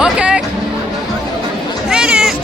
Okay. Hit it.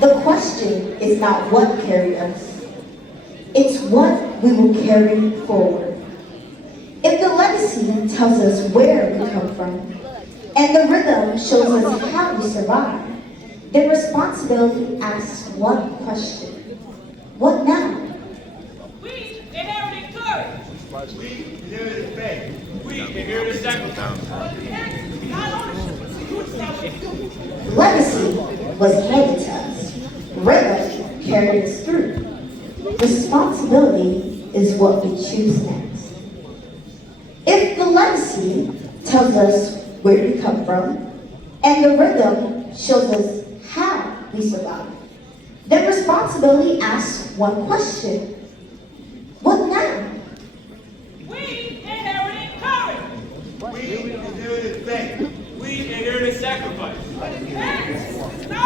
The question is not what carried us, it's what we will carry forward. If the legacy tells us where we come from, and the rhythm shows us how we survive, then responsibility asks one question: what now? We inherited courage. We inherited faith. We inherited sacrifice. Not only Legacy was handed to us. Rhythm carried us through. Responsibility is what we choose next. If the legacy tells us where we come from, and the rhythm shows us how we survive, then responsibility asks one question. What now? We inherited courage. We inherited faith. We inherited sacrifice. Hey, no,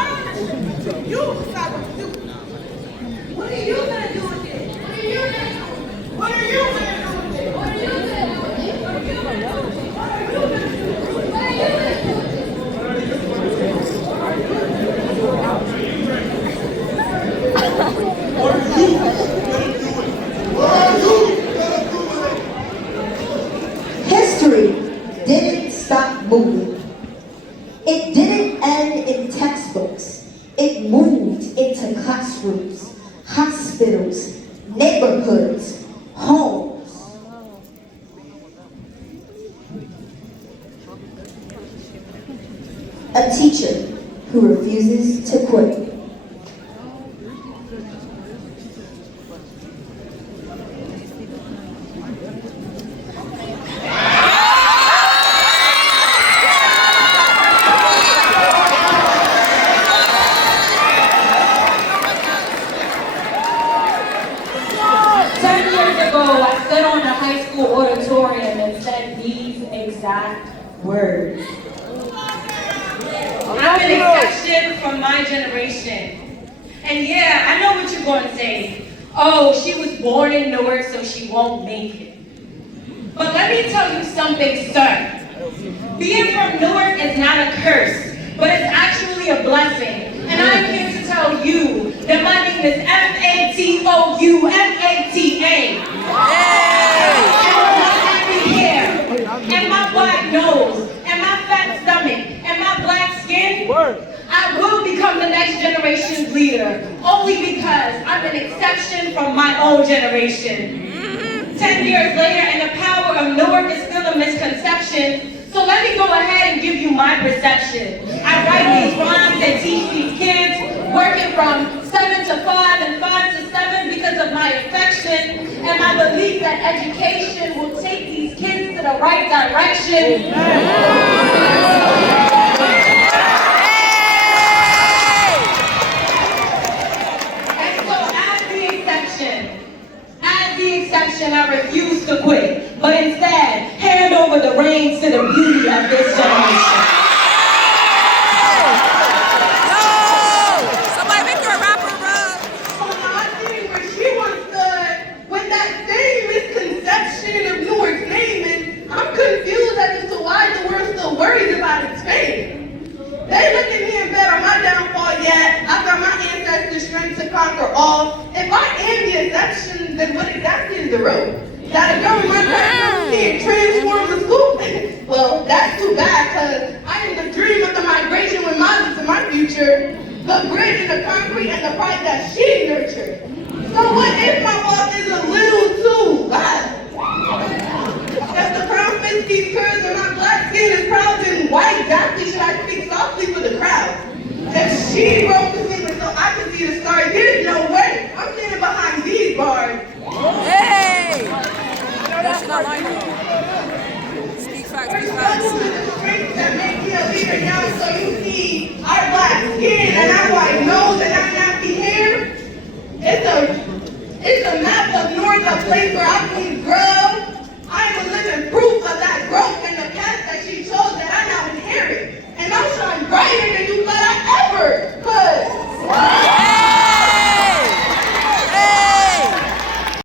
you decide what to do. What are you gonna do with it? What are you gonna do with it? What are you gonna do with it? What are you gonna do with it? What are you gonna do with it? What are you gonna do with it? What are you gonna do with it? What are you gonna do with it? What are you gonna do with it? History didn't stop moving. It didn't end in textbooks. It moved into classrooms, hospitals, neighborhoods, homes. A teacher who refuses to quit. I stood on the high school auditorium and said these exact words. I'm an exception from my generation. And yeah, I know what you're going to say. Oh, she was born in Newark, so she won't make it. But let me tell you something, sir. Being from Newark is not a curse, but it's actually a blessing. And I'm here to tell you that my name is F-A-T-O-U-M-A-T-A. And with my happy hair, and my white nose, and my fat stomach, and my black skin, I will become the next generation's leader, only because I'm an exception from my own generation. 10 years later, and the power of Newark is still a misconception. So let me go ahead and give you my perception. I write these rhymes and teach these kids, working from 7 to 5 and 5 to 7 because of my affection and my belief that education will take these kids to the right direction. And so as the exception, I refuse to quit, but instead, hand over the reins to the beauty of this generation. Somebody make her a rapper, bro. I see where she once stood with that same misconception of Newark's name, and I'm confused as to why the world still worries about its fame. They look at me and bet on my downfall yet. I've got my ancestors' strength to conquer all. If I am the exception, then what exactly is the rule? That a girl in my class can't transform the school? Well, that's too bad, because I am the dream of the migration with Moses in my future, the bridge and the concrete and the pride that she nurtured. So what if my walk is a little too loud? If the crown fits these curves and my black skin is proud, then why exactly should I speak softly for the crowd? If she broke the ceiling so I could see the stars, there's no way I'm standing behind these bars. Hey! That shit not like that. Speak facts, speak facts. The strength that makes me a leader now, so you see our black skin and our white nose and our nappy hair. It's a map of North, a place where I